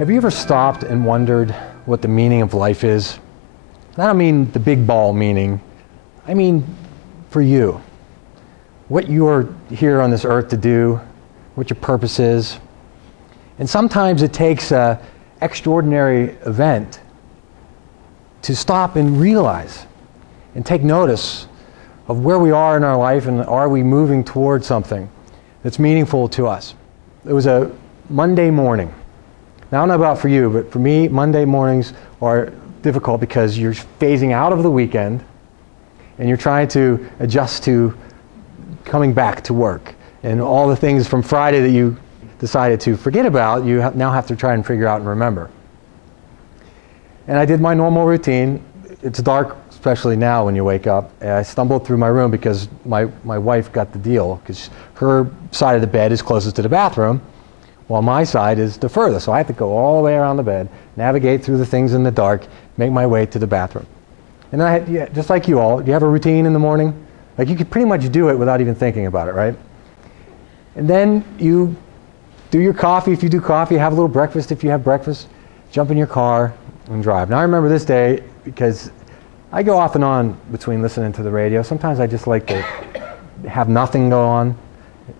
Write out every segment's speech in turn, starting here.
Have you ever stopped and wondered what the meaning of life is? I don't mean the big ball meaning. I mean for you. What you're here on this earth to do, what your purpose is. And sometimes it takes an extraordinary event to stop and realize and take notice of where we are in our life and are we moving towards something that's meaningful to us. It was a Monday morning. Now, I don't know about for you, but for me, Monday mornings are difficult because you're phasing out of the weekend and you're trying to adjust to coming back to work. And all the things from Friday that you decided to forget about, you now have to try and figure out and remember. And I did my normal routine. It's dark, especially now when you wake up. And I stumbled through my room because my wife got the deal, because her side of the bed is closest to the bathroom, while my side is the furthest. So I have to go all the way around the bed, navigate through the things in the dark, make my way to the bathroom. And I had, just like you all, do you have a routine in the morning? Like you could pretty much do it without even thinking about it, right? And then you do your coffee if you do coffee, have a little breakfast if you have breakfast, jump in your car and drive. Now I remember this day because I go off and on between listening to the radio. Sometimes I just like to have nothing go on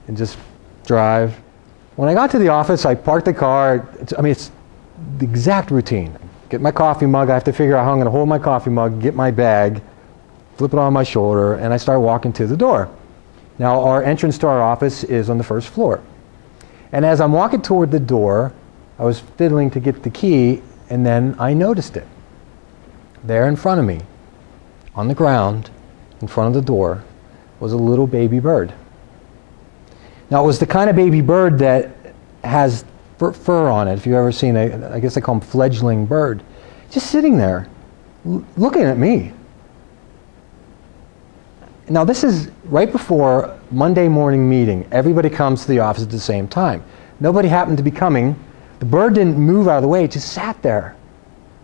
and just drive. When I got to the office, I parked the car. It's the exact routine. Get my coffee mug. I have to figure out how I'm going to hold my coffee mug, get my bag, flip it on my shoulder, and I start walking to the door. Now, our entrance to our office is on the first floor. And as I'm walking toward the door, I was fiddling to get the key, and then I noticed it. There in front of me, on the ground, in front of the door, was a little baby bird. Now, it was the kind of baby bird that has fur on it. If you've ever seen I guess they call them fledgling bird. Just sitting there, looking at me. Now, this is right before Monday morning meeting. Everybody comes to the office at the same time. Nobody happened to be coming. The bird didn't move out of the way. It just sat there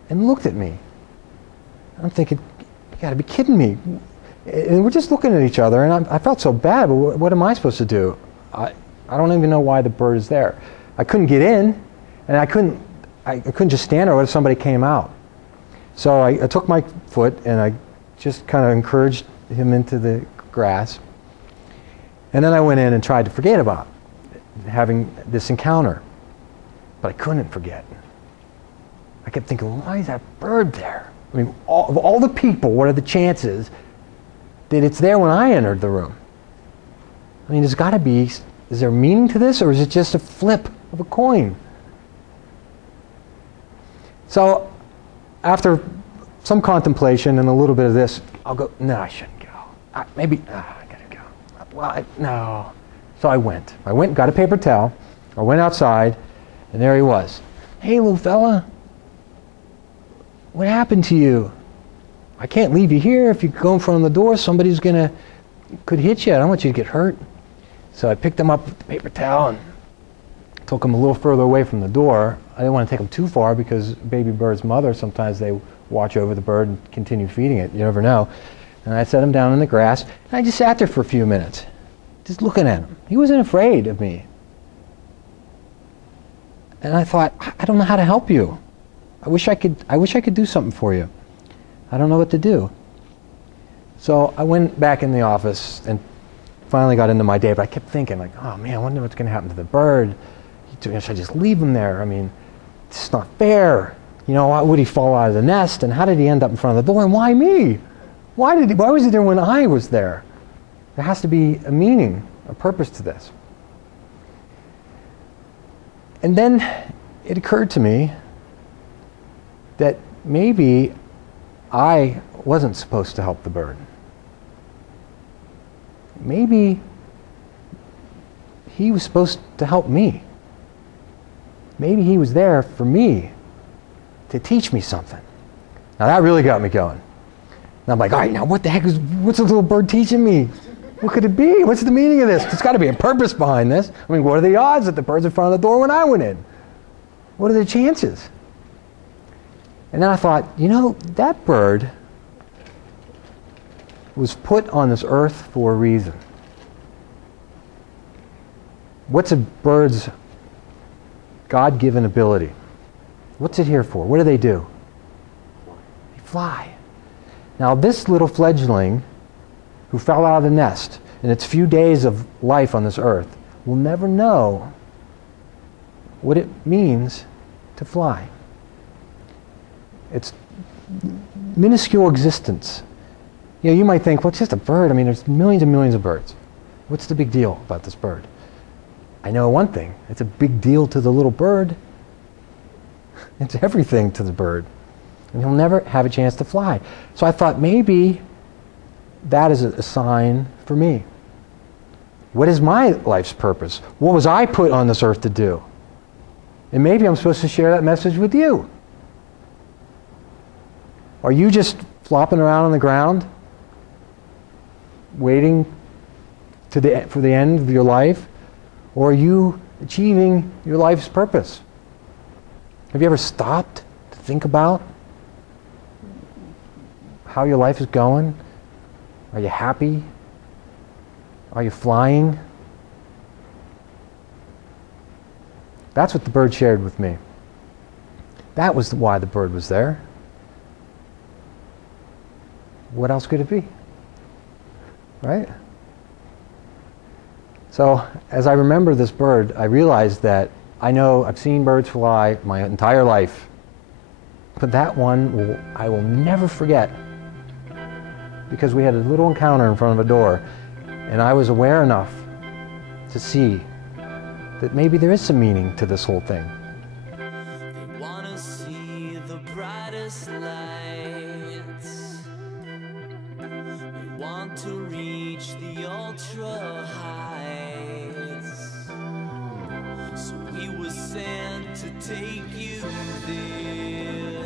and looked at me. I'm thinking, you got to be kidding me. And we're just looking at each other, and I felt so bad, but what am I supposed to do? I don't even know why the bird is there. I couldn't get in, and I couldn't just stand there. What if somebody came out? So I took my foot, and I just kind of encouraged him into the grass. And then I went in and tried to forget about having this encounter. But I couldn't forget. I kept thinking, why is that bird there? I mean, of all the people, what are the chances that it's there when I entered the room? I mean, there's got to be, is there meaning to this, or is it just a flip of a coin? So after some contemplation and a little bit of this, I'll go, no, I shouldn't go. I gotta go. Well, no. So I went and got a paper towel. I went outside, and there he was. Hey, little fella, what happened to you? I can't leave you here. If you go in front of the door, somebody's could hit you. I don't want you to get hurt. So I picked him up with the paper towel and took him a little further away from the door. I didn't want to take him too far because baby bird's mother, sometimes they watch over the bird and continue feeding it. You never know. And I set him down in the grass, and I just sat there for a few minutes, just looking at him. He wasn't afraid of me. And I thought, I don't know how to help you. I wish I could do something for you. I don't know what to do. So I went back in the office and finally got into my day, but I kept thinking, like, oh man, I wonder what's going to happen to the bird. Should I just leave him there? I mean, it's not fair. You know, why would he fall out of the nest? And how did he end up in front of the door? And why me? Why was he there when I was there? There has to be a meaning, a purpose to this. And then it occurred to me that maybe I wasn't supposed to help the bird. Maybe he was supposed to help me. Maybe he was there for me to teach me something. Now that really got me going. And I'm like, all right, now what's the little bird teaching me? What could it be? What's the meaning of this? There's got to be a purpose behind this. I mean, what are the odds that the bird's in front of the door when I went in? What are the chances? And then I thought, you know, that bird was put on this earth for a reason. What's a bird's God-given ability? What's it here for? What do? They fly. Now this little fledgling who fell out of the nest in its few days of life on this earth will never know what it means to fly. It's minuscule existence. You know, you might think, well, it's just a bird. I mean, there's millions and millions of birds. What's the big deal about this bird? I know one thing. It's a big deal to the little bird. It's everything to the bird. And he'll never have a chance to fly. So I thought maybe that is a sign for me. What is my life's purpose? What was I put on this earth to do? And maybe I'm supposed to share that message with you. Are you just flopping around on the ground, waiting for the end of your life? Or are you achieving your life's purpose? Have you ever stopped to think about how your life is going? Are you happy? Are you flying? That's what the bird shared with me. That was why the bird was there. What else could it be? Right? So as I remember this bird, I realized that I know I've seen birds fly my entire life, but that one I will never forget, because we had a little encounter in front of a door, and I was aware enough to see that maybe there is some meaning to this whole thing. They wanna see the brightest lights. They want to reach the ultra heights. So we were sent to take you there.